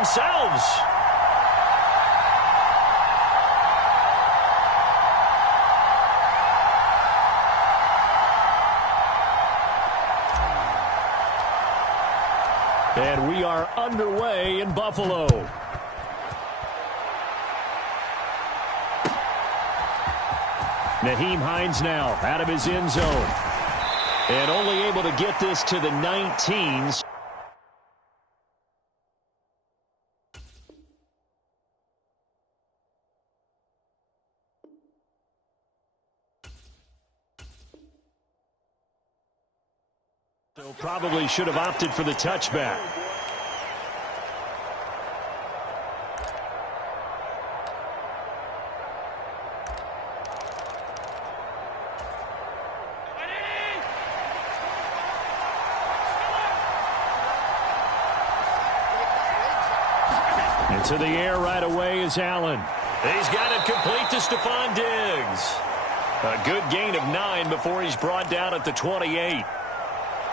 themselves. And we are underway in Buffalo. Nyheim Hines now out of his end zone. And only able to get this to the 19s. So probably should have opted for the touchback. Into the air right away is Allen. He's got it complete to Stephon Diggs. A good gain of 9 before he's brought down at the 28.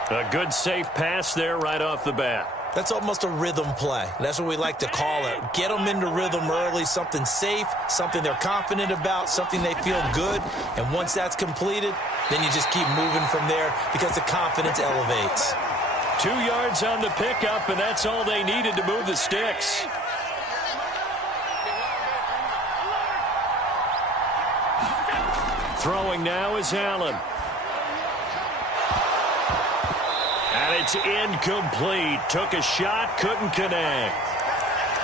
A good safe pass there right off the bat. That's almost a rhythm play. That's what we like to call it. Get them into rhythm early, something safe, something they're confident about, something they feel good. And once that's completed, then you just keep moving from there because the confidence elevates. 2 yards on the pickup, and that's all they needed to move the sticks. Throwing now is Allen. And it's incomplete. Took a shot, couldn't connect.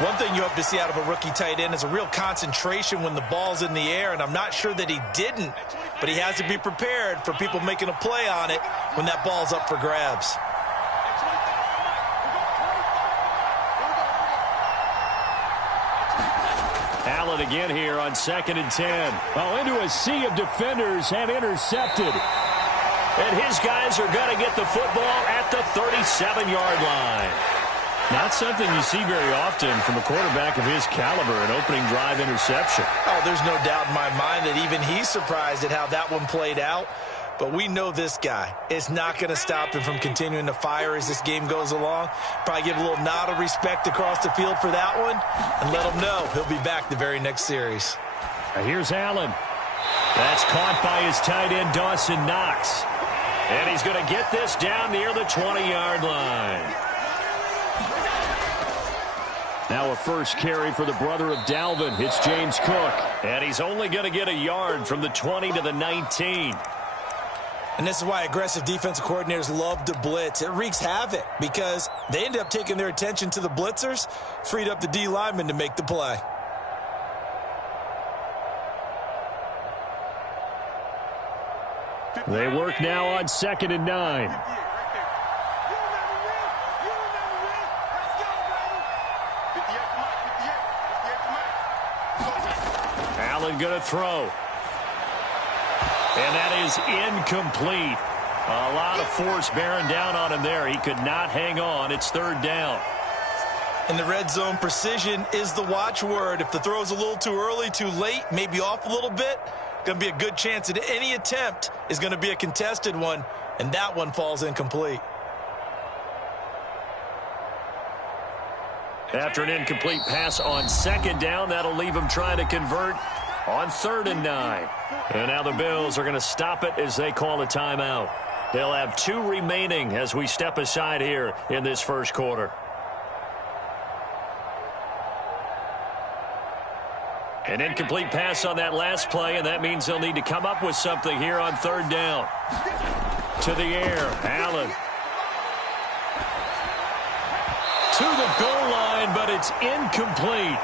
One thing you hope to see out of a rookie tight end is a real concentration when the ball's in the air, and I'm not sure that he didn't, but he has to be prepared for people making a play on it when that ball's up for grabs. Allen again here on 2nd and 10. Well, into a sea of defenders and intercepted. And his guys are going to get the football at the 37-yard line. Not something you see very often from a quarterback of his caliber, an opening drive interception. Oh, there's no doubt in my mind that even he's surprised at how that one played out. But we know this guy is not going to stop him from continuing to fire as this game goes along. Probably give a little nod of respect across the field for that one and let him know he'll be back the very next series. Now here's Allen. That's caught by his tight end, Dawson Knox. And he's going to get this down near the 20-yard line. Now a first carry for the brother of Dalvin. It's James Cook. And he's only going to get a yard from the 20 to the 19. And this is why aggressive defensive coordinators love to blitz. It wreaks havoc because they end up taking their attention to the blitzers, freed up the D lineman to make the play. They work now on 2nd and 9. Allen going to throw. And that is incomplete. A lot of force bearing down on him there. He could not hang on. It's 3rd down. In the red zone, precision is the watchword. If the throw's a little too early, too late, maybe off a little bit, going to be a good chance that any attempt is going to be a contested one, and that one falls incomplete. After an incomplete pass on 2nd down, that'll leave him trying to convert on 3rd and 9. And now the Bills are going to stop it as they call a timeout. They'll have 2 remaining as we step aside here in this first quarter. An incomplete pass on that last play, and that means they'll need to come up with something here on 3rd down. To the air, Allen. To the goal line, but it's incomplete.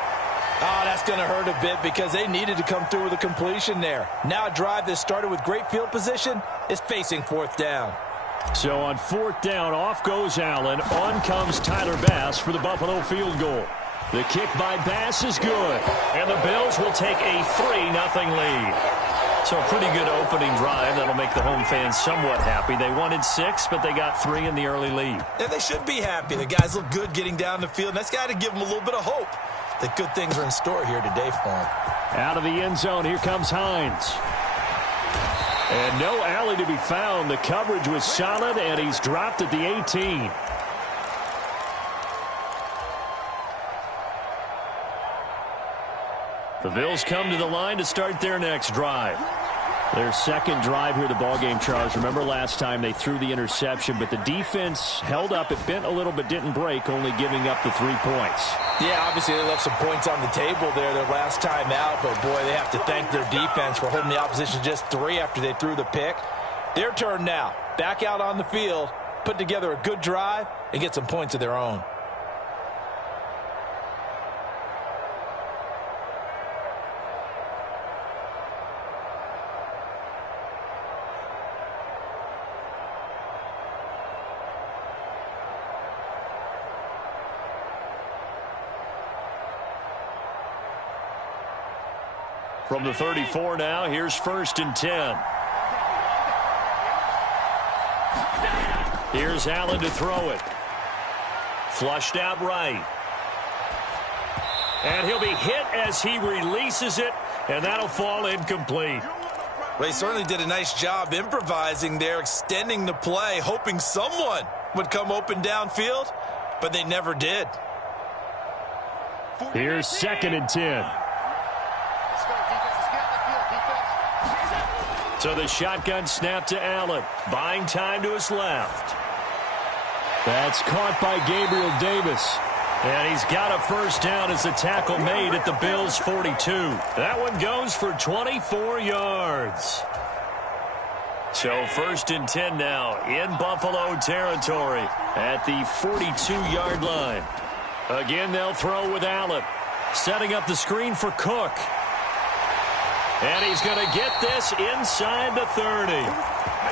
Oh, that's going to hurt a bit because they needed to come through with a completion there. Now a drive that started with great field position is facing 4th down. So on 4th down, off goes Allen. On comes Tyler Bass for the Buffalo field goal. The kick by Bass is good. And the Bills will take a 3-0 lead. So a pretty good opening drive. That'll make the home fans somewhat happy. They wanted 6, but they got 3 in the early lead. And they should be happy. The guys look good getting down the field. And that's got to give them a little bit of hope that good things are in store here today for them. Out of the end zone, here comes Hines. And no alley to be found. The coverage was solid, and he's dropped at the 18. The Bills come to the line to start their next drive. Their second drive here of the ballgame, Charles. Remember last time they threw the interception, but the defense held up. It bent a little but didn't break, only giving up the 3 points. Yeah, obviously they left some points on the table there their last time out, but boy, they have to thank their defense for holding the opposition just 3 after they threw the pick. Their turn now. Back out on the field, put together a good drive, and get some points of their own. From the 34 now, here's 1st and 10. Here's Allen to throw it. Flushed out right. And he'll be hit as he releases it, and that'll fall incomplete. Well, he certainly did a nice job improvising there, extending the play, hoping someone would come open downfield, but they never did. Here's 2nd and 10. So the shotgun snap to Allen. Buying time to his left. That's caught by Gabriel Davis. And he's got a first down as the tackle made at the Bills' 42. That one goes for 24 yards. So 1st and 10 now in Buffalo territory at the 42-yard line. Again, they'll throw with Allen. Setting up the screen for Cook. And he's going to get this inside the 30.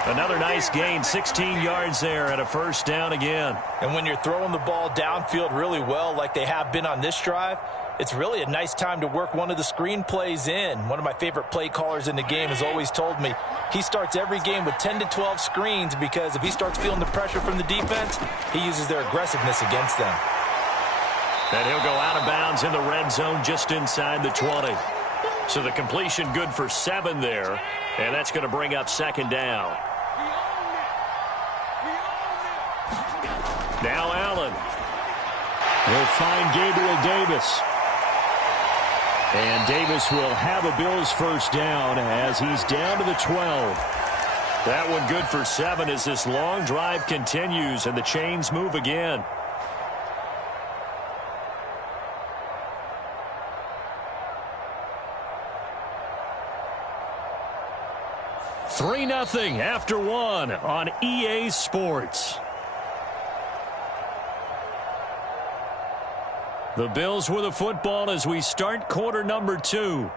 Another nice gain, 16 yards there and a first down again. And when you're throwing the ball downfield really well like they have been on this drive, it's really a nice time to work one of the screen plays in. One of my favorite play callers in the game has always told me he starts every game with 10 to 12 screens because if he starts feeling the pressure from the defense, he uses their aggressiveness against them. And he'll go out of bounds in the red zone just inside the 20. So the completion good for 7 there, and that's going to bring up 2nd down. Now Allen will find Gabriel Davis. And Davis will have a Bills first down as he's down to the 12. That one good for 7 as this long drive continues and the chains move again. Three 3-0 after 1 on EA Sports. The Bills with a football as we start quarter number 2.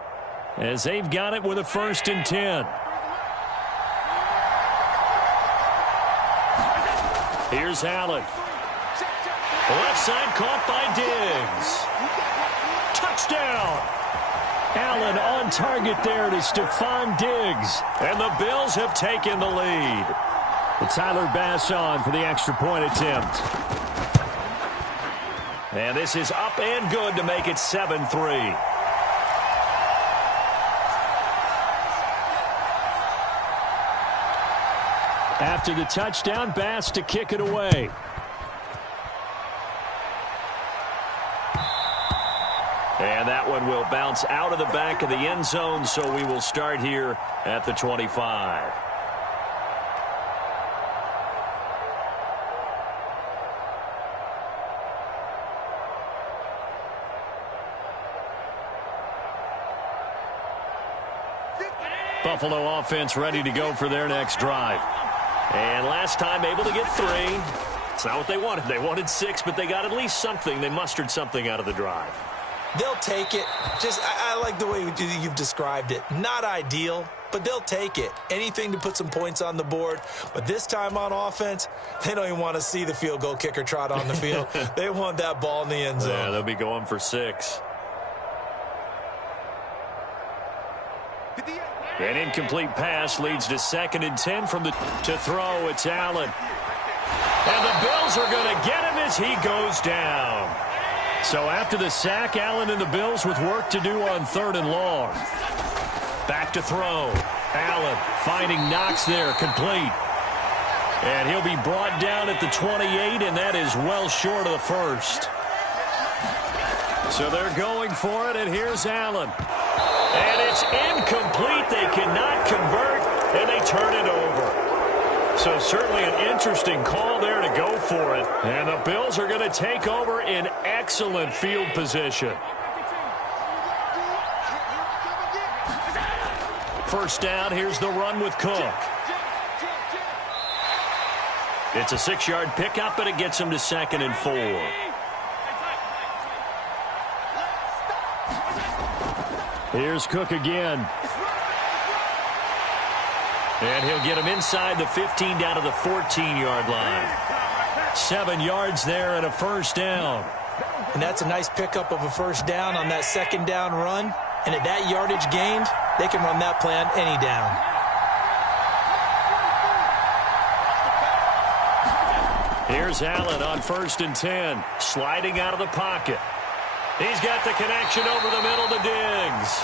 As they've got it with a 1st and 10. Here's Allen. Left side caught by Diggs. Touchdown! Allen on target there to Stephon Diggs. And the Bills have taken the lead. Tyler Bass on for the extra point attempt. And this is up and good to make it 7-3. After the touchdown, Bass to kick it away. And that one will bounce out of the back of the end zone, so we will start here at the 25. Buffalo offense ready to go for their next drive. And last time able to get 3. It's not what they wanted. They wanted 6, but they got at least something. They mustered something out of the drive. They'll take it. I like the way you've described it. Not ideal, but they'll take it. Anything to put some points on the board. But this time on offense, they don't even want to see the field goal kicker trot on the field. They want that ball in the end zone. Yeah, they'll be going for 6. An incomplete pass leads to 2nd and 10 from the to throw. It's Allen. And the Bills are going to get him as he goes down. So after the sack, Allen and the Bills with work to do on 3rd and long. Back to throw. Allen finding Knox there, complete. And he'll be brought down at the 28, and that is well short of the first. So they're going for it, and here's Allen. And it's incomplete. They cannot convert, and they turn it over. So certainly an interesting call there to go for it. And the Bills are going to take over in excellent field position. First down, here's the run with Cook. It's a 6-yard pickup, and it gets him to 2nd and 4. Here's Cook again. And he'll get him inside the 15 down to the 14-yard line. 7 yards there and a first down. And that's a nice pickup of a first down on that 2nd down run. And at that yardage gained, they can run that play on any down. Here's Allen on 1st and 10. Sliding out of the pocket. He's got the connection over the middle to Diggs.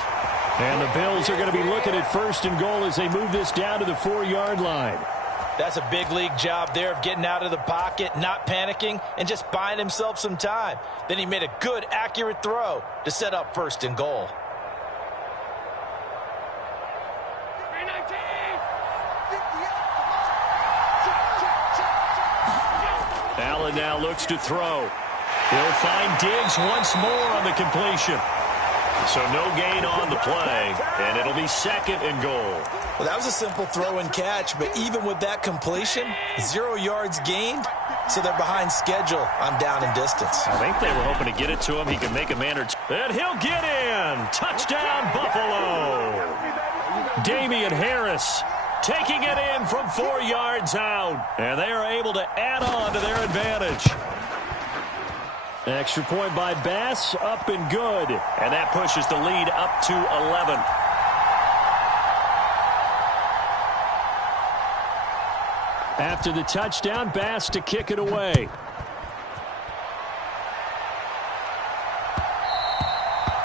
And the Bills are going to be looking at 1st and goal as they move this down to the 4-yard line. That's a big league job there of getting out of the pocket, not panicking, and just buying himself some time. Then he made a good, accurate throw to set up 1st and goal. Allen now looks to throw. He'll find Diggs once more on the completion. So no gain on the play, and it'll be 2nd and goal. Well, that was a simple throw and catch, but even with that completion, 0 yards gained, so they're behind schedule on down and distance. I think they were hoping to get it to him. He can make a man or two. And he'll get in. Touchdown, Buffalo. Damian Harris taking it in from 4 yards out, and they are able to add on to their advantage. Extra point by Bass, up and good. And that pushes the lead up to 11. After the touchdown, Bass to kick it away.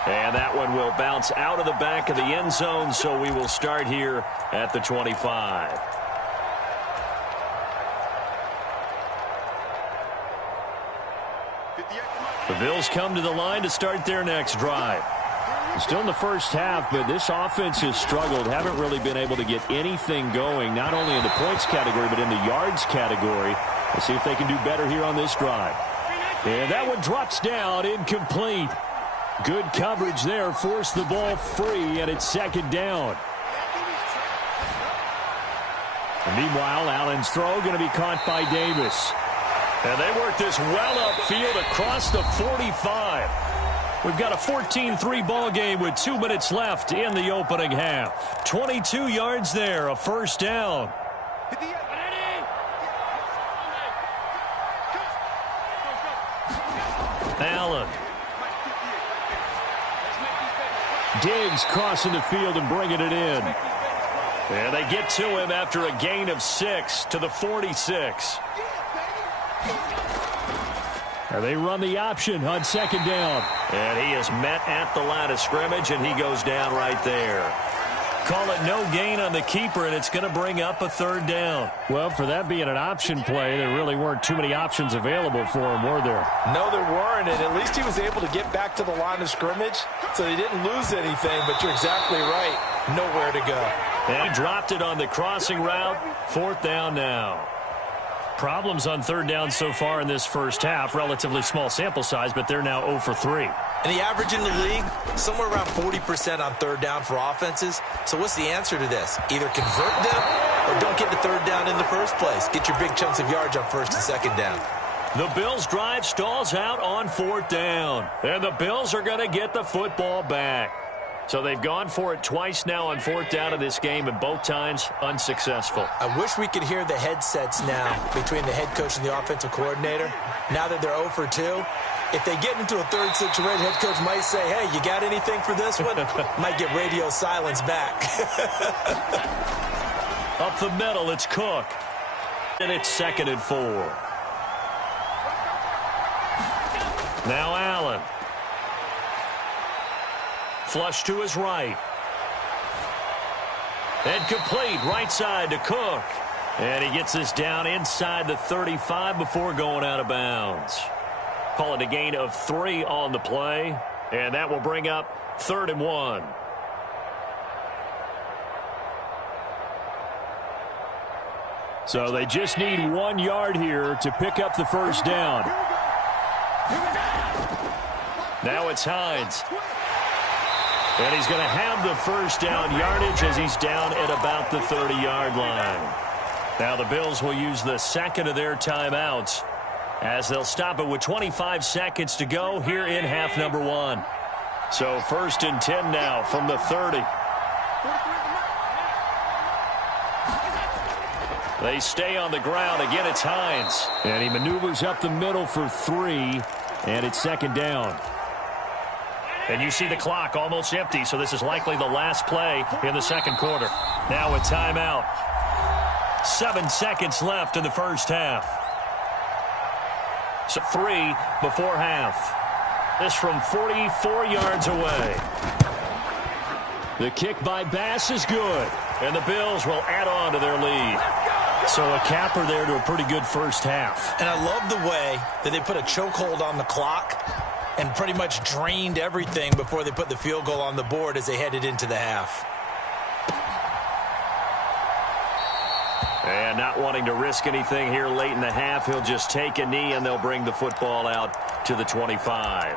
And that one will bounce out of the back of the end zone, so we will start here at the 25. The Bills come to the line to start their next drive. Still in the first half, but this offense has struggled. Haven't really been able to get anything going, not only in the points category, but in the yards category. Let's see if they can do better here on this drive. And that one drops down, incomplete. Good coverage there, forced the ball free, and it's 2nd down. And meanwhile, Allen's throw going to be caught by Davis. And they work this well upfield across the 45. We've got a 14-3 ball game with 2 minutes left in the opening half. 22 yards there, a first down. Allen. Diggs crossing the field and bringing it in. And they get to him after a gain of 6 to the 46. And they run the option on 2nd down. And he is met at the line of scrimmage, and he goes down right there. Call it no gain on the keeper, and it's going to bring up a 3rd down. Well, for that being an option play, there really weren't too many options available for him, were there? No, there weren't, and at least he was able to get back to the line of scrimmage, so they didn't lose anything, but you're exactly right. Nowhere to go. And he dropped it on the crossing route. 4th down now. Problems on 3rd down so far in this first half. Relatively small sample size, but they're now 0 for 3. And the average in the league, somewhere around 40% on 3rd down for offenses. So what's the answer to this? Either convert them or don't get the 3rd down in the first place. Get your big chunks of yards on 1st and 2nd down. The Bills' drive stalls out on 4th down. And the Bills are going to get the football back. So they've gone for it twice now on 4th down of this game, and both times unsuccessful. I wish we could hear the headsets now between the head coach and the offensive coordinator. Now that they're 0 for 2, if they get into a 3rd situation, head coach might say, hey, you got anything for this one? Might get radio silence back. Up the middle, it's Cook. And it's 2nd and 4. Now Allen. Flush to his right. And complete right side to Cook. And he gets this down inside the 35 before going out of bounds. Call it a gain of 3 on the play. And that will bring up 3rd and 1. So they just need 1 yard here to pick up the first down. Now it's Hines. And he's going to have the first down yardage as he's down at about the 30-yard line. Now the Bills will use the second of their timeouts as they'll stop it with 25 seconds to go here in half number 1. So 1st and 10 now from the 30. They stay on the ground. Again, it's Hines. And he maneuvers up the middle for 3, and it's 2nd down. And you see the clock almost empty, so this is likely the last play in the 2nd quarter. Now a timeout. 7 seconds left in the first half. So 3 before half. This from 44 yards away. The kick by Bass is good, and the Bills will add on to their lead. So a capper there to a pretty good first half. And I love the way that they put a chokehold on the clock and pretty much drained everything before they put the field goal on the board as they headed into the half. And not wanting to risk anything here late in the half, he'll just take a knee and they'll bring the football out to the 25.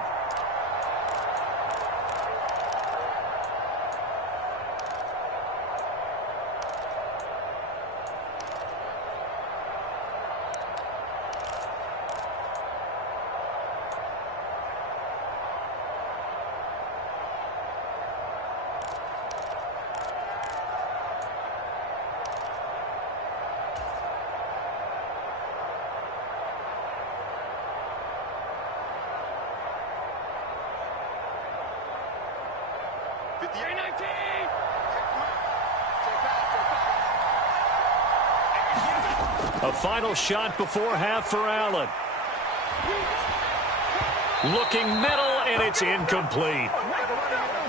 A final shot before half for Allen. Looking middle, and it's incomplete.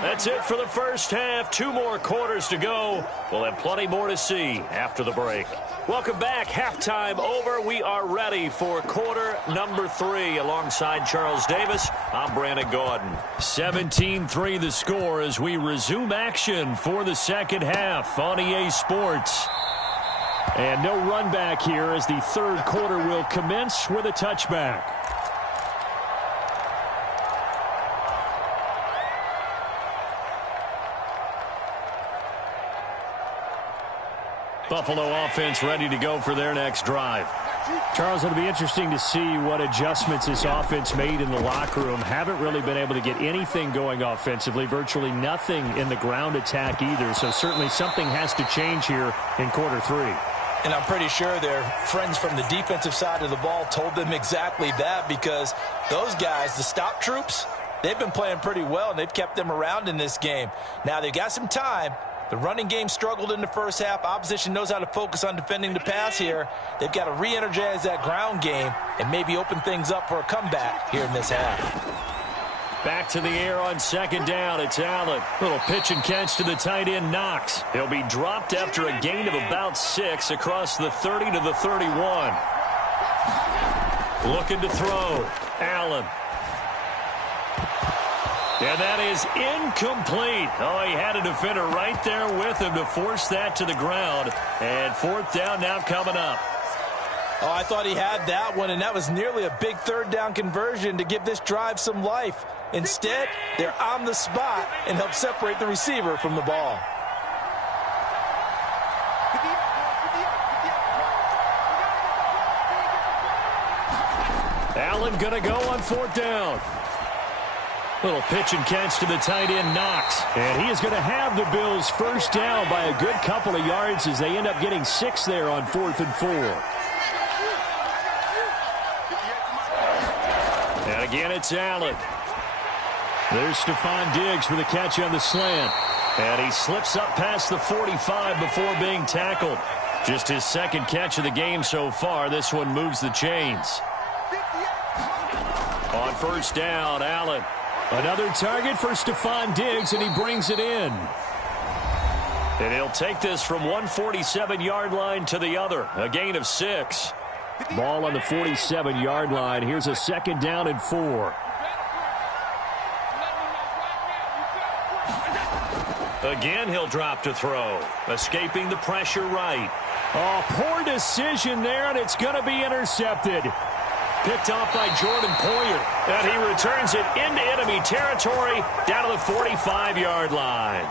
That's it for the first half. 2 more quarters to go. We'll have plenty more to see after the break. Welcome back. Halftime over. We are ready for quarter number 3. Alongside Charles Davis, I'm Brandon Gordon. 17-3 the score as we resume action for the second half on EA Sports. And no run back here as the 3rd quarter will commence with a touchback. Buffalo offense ready to go for their next drive. Charles, it'll be interesting to see what adjustments this offense made in the locker room. Haven't really been able to get anything going offensively, virtually nothing in the ground attack either. So certainly something has to change here in quarter 3. And I'm pretty sure their friends from the defensive side of the ball told them exactly that, because those guys, the stop troops, they've been playing pretty well, and they've kept them around in this game. Now they've got some time. The running game struggled in the first half. Opposition knows how to focus on defending the pass here. They've got to re-energize that ground game and maybe open things up for a comeback here in this half. Back to the air on 2nd down. It's Allen. Little pitch and catch to the tight end, Knox. He'll be dropped after a gain of about 6 across the 30 to the 31. Looking to throw. Allen. And that is incomplete. Oh, he had a defender right there with him to force that to the ground. And 4th down now coming up. Oh, I thought he had that one, and that was nearly a big 3rd down conversion to give this drive some life. Instead, they're on the spot and help separate the receiver from the ball. Allen going to go on 4th down. Little pitch and catch to the tight end, Knox. And he is going to have the Bills first down by a good couple of yards as they end up getting 6 there on 4th and 4. And again, it's Allen. There's Stephon Diggs for the catch on the slant. And he slips up past the 45 before being tackled. Just his 2nd catch of the game so far. This one moves the chains. On 1st down, Allen. Another target for Stephon Diggs, and he brings it in. And he'll take this from 147-yard line to the other. A gain of 6. Ball on the 47-yard line. Here's a 2nd down and 4. Again, he'll drop to throw. Escaping the pressure right. Oh, poor decision there, and it's going to be intercepted. Picked off by Jordan Poyer. And he returns it into enemy territory down to the 45-yard line.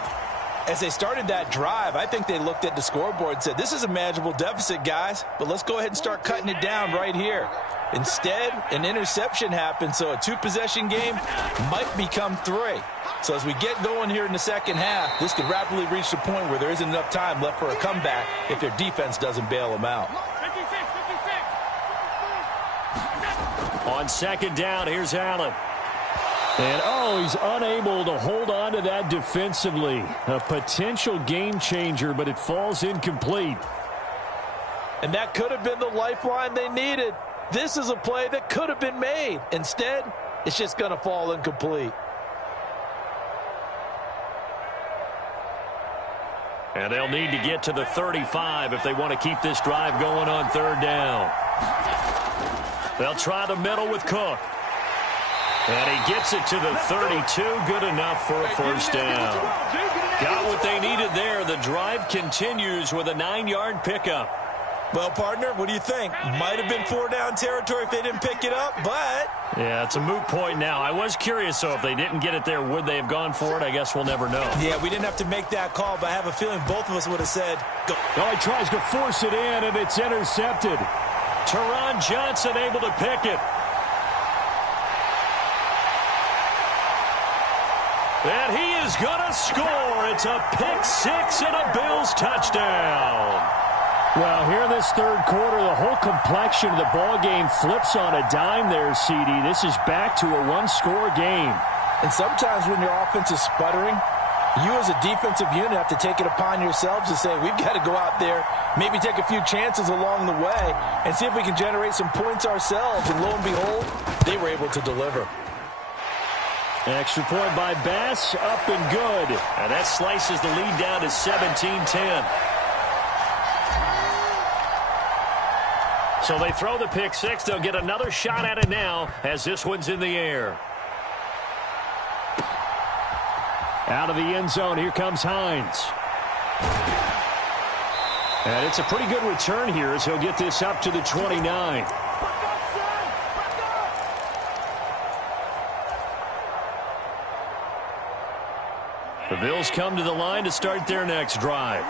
As they started that drive, I think they looked at the scoreboard and said, this is a manageable deficit, guys, but let's go ahead and start cutting it down right here. Instead, an interception happened, so a 2-possession game might become 3. So as we get going here in the second half, this could rapidly reach the point where there isn't enough time left for a comeback if their defense doesn't bail them out. On 2nd down, here's Allen. And, he's unable to hold on to that defensively. A potential game changer, but it falls incomplete. And that could have been the lifeline they needed. This is a play that could have been made. Instead, it's just going to fall incomplete. And they'll need to get to the 35 if they want to keep this drive going on 3rd down. They'll try the middle with Cook. And he gets it to the 32. Good enough for a 1st down. Got what they needed there. The drive continues with a 9-yard pickup. Well, partner, what do you think? Might have been 4-down territory if they didn't pick it up, but... Yeah, it's a moot point now. I was curious, so if they didn't get it there, would they have gone for it? I guess we'll never know. Yeah, we didn't have to make that call, but I have a feeling both of us would have said, go. Oh, he tries to force it in, and it's intercepted. Teron Johnson able to pick it. And he is going to score. It's a pick-6 and a Bills touchdown. Well, here in this 3rd quarter, the whole complexion of the ball game flips on a dime there, CD. This is back to a 1-score game. And sometimes when your offense is sputtering, you as a defensive unit have to take it upon yourselves to say, we've got to go out there, maybe take a few chances along the way, and see if we can generate some points ourselves. And lo and behold, they were able to deliver. An extra point by Bass, up and good. And that slices the lead down to 17-10. So they throw the pick-6. They'll get another shot at it now as this one's in the air. Out of the end zone, here comes Hines. And it's a pretty good return here as he'll get this up to the 29. The Bills come to the line to start their next drive.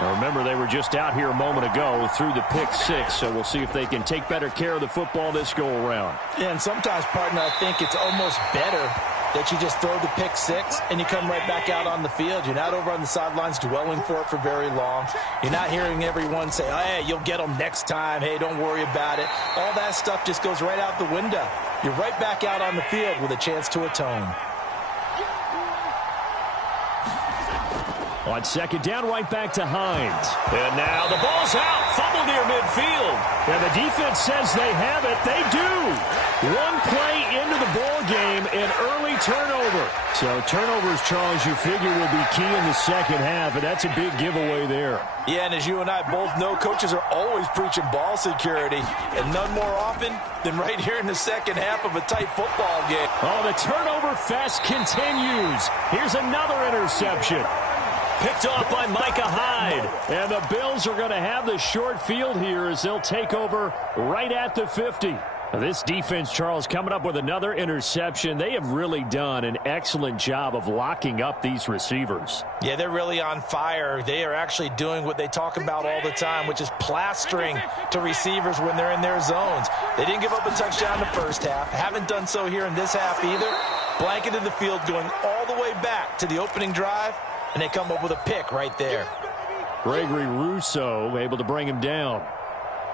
Now remember, they were just out here a moment ago through the pick-6, so we'll see if they can take better care of the football this go-around. Yeah, and sometimes, partner, I think it's almost better that you just throw the pick-6 and you come right back out on the field. You're not over on the sidelines dwelling for it for very long. You're not hearing everyone say, oh, hey, you'll get them next time. Hey, don't worry about it. All that stuff just goes right out the window. You're right back out on the field with a chance to atone. On 2nd down, right back to Hines. And now the ball's out. Fumble near midfield. And the defense says they have it. They do. One play into the ball game, an early turnover. So turnovers, Charles, you figure will be key in the second half, and that's a big giveaway there. Yeah, and as you and I both know, coaches are always preaching ball security, and none more often than right here in the second half of a tight football game. Oh, the turnover fest continues. Here's another interception. Picked off by Micah Hyde. And the Bills are going to have the short field here as they'll take over right at the 50. This defense, Charles, coming up with another interception. They have really done an excellent job of locking up these receivers. Yeah, they're really on fire. They are actually doing what they talk about all the time, which is plastering to receivers when they're in their zones. They didn't give up a touchdown the first half. Haven't done so here in this half either. Blanketed the field going all the way back to the opening drive, and they come up with a pick right there. Gregory Rousseau able to bring him down.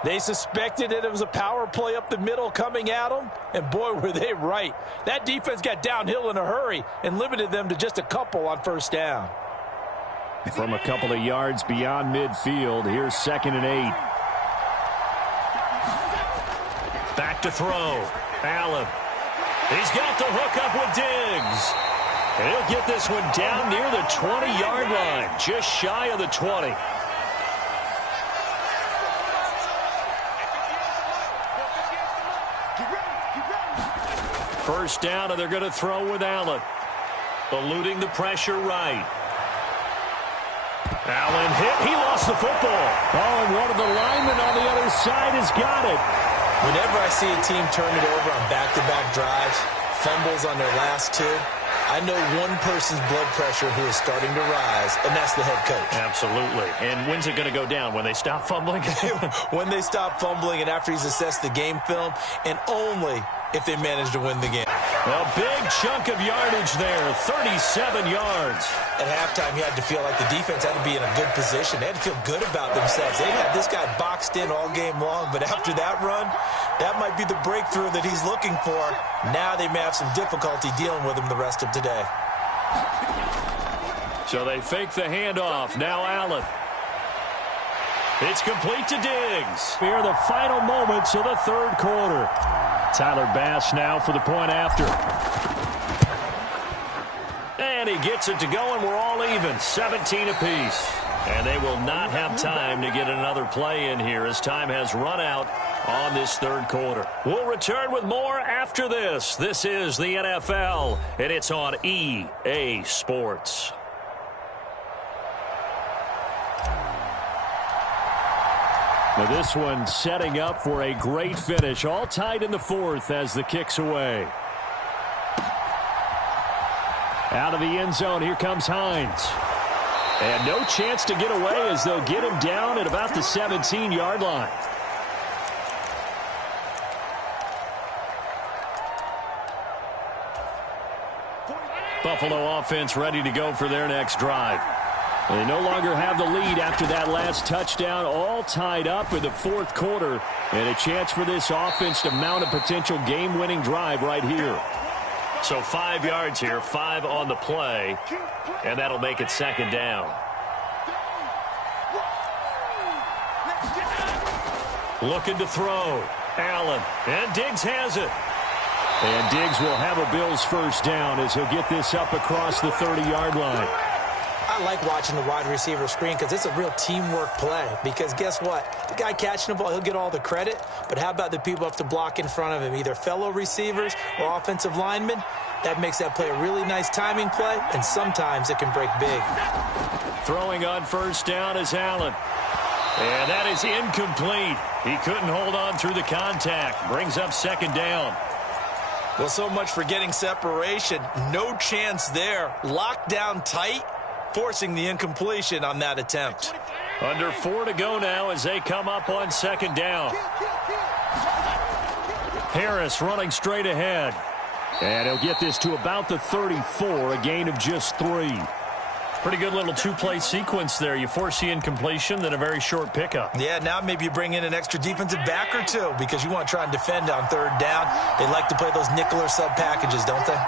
They suspected that it was a power play up the middle coming at them, and boy, were they right. That defense got downhill in a hurry and limited them to just a couple on first down. From a couple of yards beyond midfield, here's 2nd and 8. Back to throw. Allen. He's got the hook up with Diggs. And he'll get this one down near the 20-yard line, just shy of the 20. first down, and they're going to throw with Allen. Eluding the pressure right. Allen hit. He lost the football. Oh, and one of the linemen on the other side has got it. Whenever I see a team turn it over on back-to-back drives, fumbles on their last two, I know one person's blood pressure who is starting to rise, and that's the head coach. Absolutely. And when's it going to go down? When they stop fumbling? When they stop fumbling and after he's assessed the game film, and only if they manage to win the game. A big chunk of yardage there, 37 yards. At halftime, you had to feel like the defense had to be in a good position. They had to feel good about themselves. They had this guy boxed in all game long, but after that run, that might be the breakthrough that he's looking for. Now they may have some difficulty dealing with him the rest of today. So they fake the handoff. Now Allen. It's complete to Diggs. Here are the final moments of the third quarter. Tyler Bass now for the point after. And he gets it to go, and we're all even, 17 apiece. And they will not have time to get another play in here as time has run out on this third quarter. We'll return with more after this. This is the NFL, and it's on EA Sports. Now this one setting up for a great finish. All tied in the fourth as the kick's away. Out of the end zone, here comes Hines. And no chance to get away as they'll get him down at about the 17-yard line. Buffalo offense ready to go for their next drive. They no longer have the lead after that last touchdown, all tied up in the fourth quarter, and a chance for this offense to mount a potential game-winning drive right here. So 5 yards here, 5 on the play, and that'll make it second down. Looking to throw. Allen, and Diggs has it. And Diggs will have a Bills first down as he'll get this up across the 30-yard line. I like watching the wide receiver screen because it's a real teamwork play. Because guess what? The guy catching the ball, he'll get all the credit. But how about the people up to block in front of him, either fellow receivers or offensive linemen? That makes that play a really nice timing play, and sometimes it can break big. Throwing on first down is Allen. And that is incomplete. He couldn't hold on through the contact. Brings up second down. Well, so much for getting separation. No chance there. Locked down tight, forcing the incompletion on that attempt. Under 4 to go now as they come up on second down. Harris running straight ahead. And he'll get this to about the 34, a gain of just 3. Pretty good little two-play sequence there. You force the incompletion, then a very short pickup. Yeah, now maybe you bring in an extra defensive back or two because you want to try and defend on third down. They like to play those nickel or sub packages, don't they?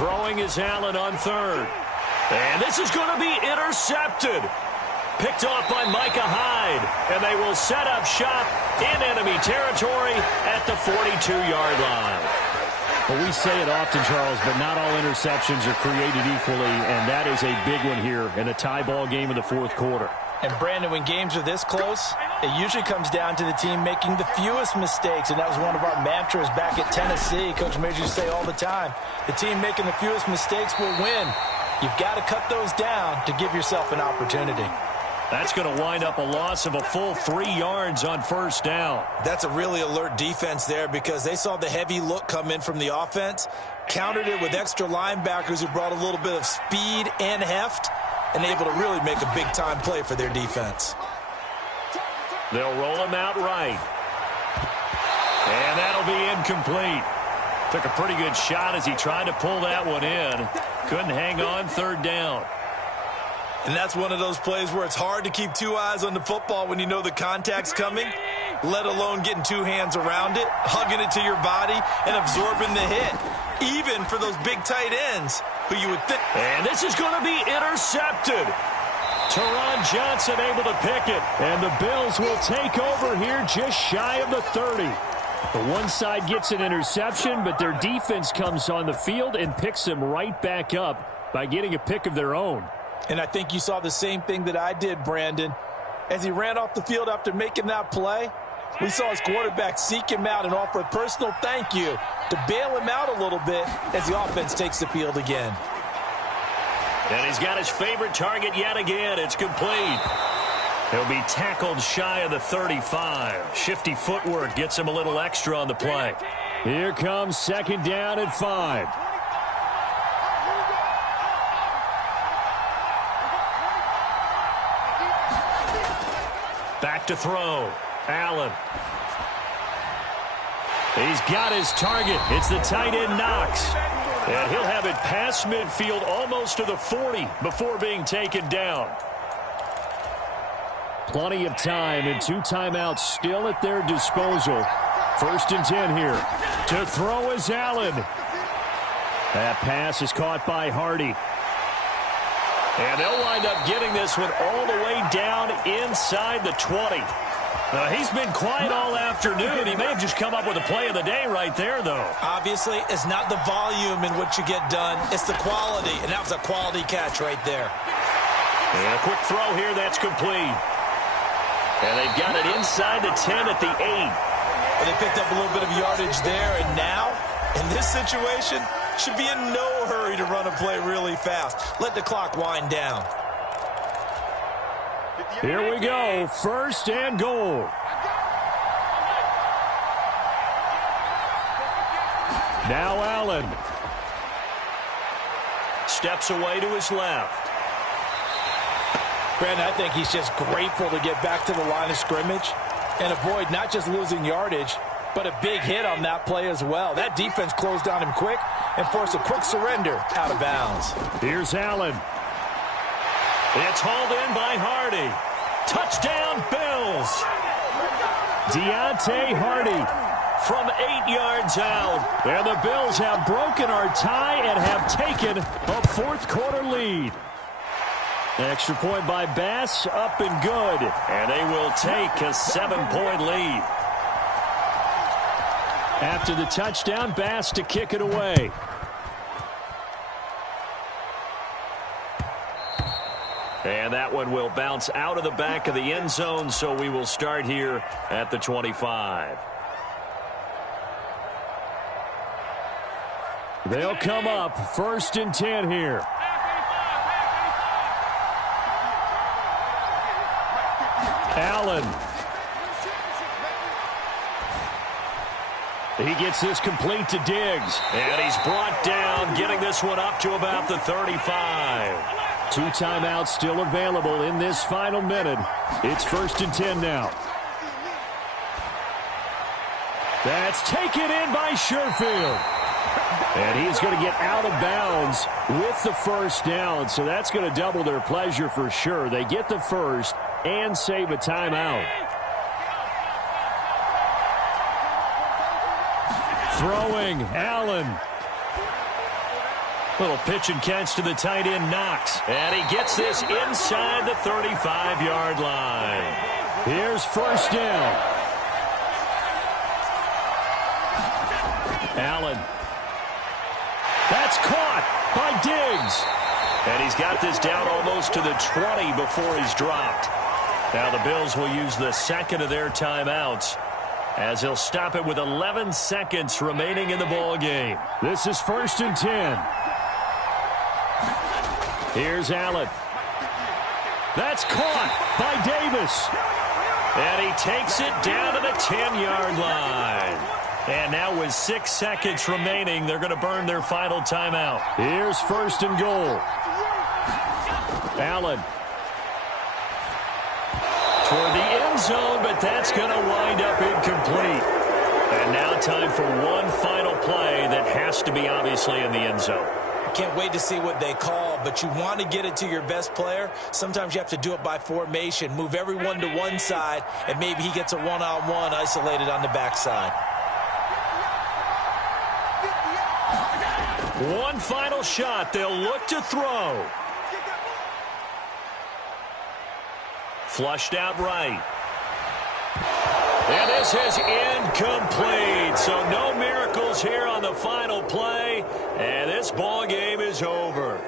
Throwing is Allen on third. And this is going to be intercepted. Picked off by Micah Hyde. And they will set up shop in enemy territory at the 42-yard line. Well, we say it often, Charles, but not all interceptions are created equally, and that is a big one here in a tie ball game in the fourth quarter. And, Brandon, when games are this close, it usually comes down to the team making the fewest mistakes, and that was one of our mantras back at Tennessee. Coach Major used to say all the time, the team making the fewest mistakes will win. You've got to cut those down to give yourself an opportunity. That's going to wind up a loss of a full 3 yards on first down. That's a really alert defense there because they saw the heavy look come in from the offense, countered it with extra linebackers who brought a little bit of speed and heft, and able to really make a big-time play for their defense. They'll roll him out right. And that'll be incomplete. Took a pretty good shot as he tried to pull that one in. Couldn't hang on, third down. And that's one of those plays where it's hard to keep 2 eyes on the football when you know the contact's coming, let alone getting 2 hands around it, hugging it to your body, and absorbing the hit, even for those big tight ends who you would think. And this is going to be intercepted. Teron Johnson able to pick it. And the Bills will take over here just shy of the 30. The one side gets an interception, but their defense comes on the field and picks them right back up by getting a pick of their own. And I think you saw the same thing that I did, Brandon. As he ran off the field after making that play, We saw his quarterback seek him out and offer a personal thank you to bail him out a little bit as the offense takes the field again. And he's got his favorite target yet again. It's complete. He'll be tackled shy of the 35. Shifty footwork gets him a little extra on the play. Here comes second down at 5. Back to throw. Allen. He's got his target. It's the tight end Knox. And he'll have it past midfield almost to the 40 before being taken down. Plenty of time and 2 timeouts still at their disposal. 1st and 10 here. To throw is Allen. That pass is caught by Hardy. And they'll wind up getting this one all the way down inside the 20. He's been quiet all afternoon. He may have just come up with a play of the day right there, though. Obviously, it's not the volume in which you get done. It's the quality, and that was a quality catch right there. And a quick throw here that's complete. And they've got it inside the 10 at the 8. Well, they picked up a little bit of yardage there, and now, in this situation, should be in no hurry to run a play really fast. Let the clock wind down. Here we go. 1st and goal. Now Allen. Steps away to his left. Brandon, I think he's just grateful to get back to the line of scrimmage and avoid not just losing yardage, but a big hit on that play as well. That defense closed on him quick and forced a quick surrender out of bounds. Here's Allen. It's hauled in by Hardy. Touchdown, Bills. Deontay Hardy from 8 yards out. And the Bills have broken our tie and have taken a 4th quarter lead. Extra point by Bass, up and good. And they will take a 7-point lead. After the touchdown, Bass to kick it away. And that one will bounce out of the back of the end zone, so we will start here at the 25. They'll come up 1st and 10 here. Allen. He gets this complete to Diggs. And he's brought down, getting this one up to about the 35. 2 timeouts still available in this final minute. It's 1st and 10 now. That's taken in by Sherfield. And he's going to get out of bounds with the 1st down. So that's going to double their pleasure for sure. They get the 1st and save a timeout. Throwing, Allen. Little pitch and catch to the tight end, Knox. And he gets this inside the 35-yard line. Here's 1st down. Allen. That's caught by Diggs. And he's got this down almost to the 20 before he's dropped. Now the Bills will use the 2nd of their timeouts, as he'll stop it with 11 seconds remaining in the ball game. This is 1st and 10. Here's Allen. That's caught by Davis. And he takes it down to the 10-yard line. And now with 6 seconds remaining, they're going to burn their final timeout. Here's 1st and goal. Allen. Toward the end zone, but that's going to wind up incomplete. And now time for one final play that has to be obviously in the end zone. Can't wait to see what they call, but you want to get it to your best player. Sometimes you have to do it by formation. Move everyone to one side, and maybe he gets a one-on-one isolated on the backside. One final shot. They'll look to throw. Flushed out right. And this is incomplete. So no miracles here on the final play. And this ball game is over.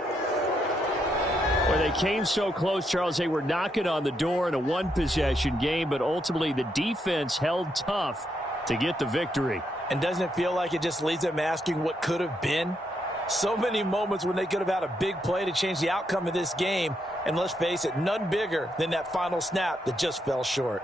Well, they They came so close, Charles. They were knocking on the door in a one-possession game, but ultimately the defense held tough to get the victory. And doesn't it feel like it just leaves them asking what could have been? So many moments when they could have had a big play to change the outcome of this game. And let's face it, none bigger than that final snap that just fell short.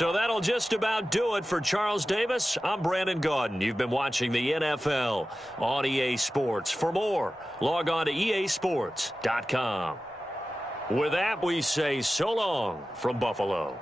So that'll just about do it for Charles Davis. I'm Brandon Gaudin. You've been watching the NFL on EA Sports. For more, log on to easports.com. With that, we say so long from Buffalo.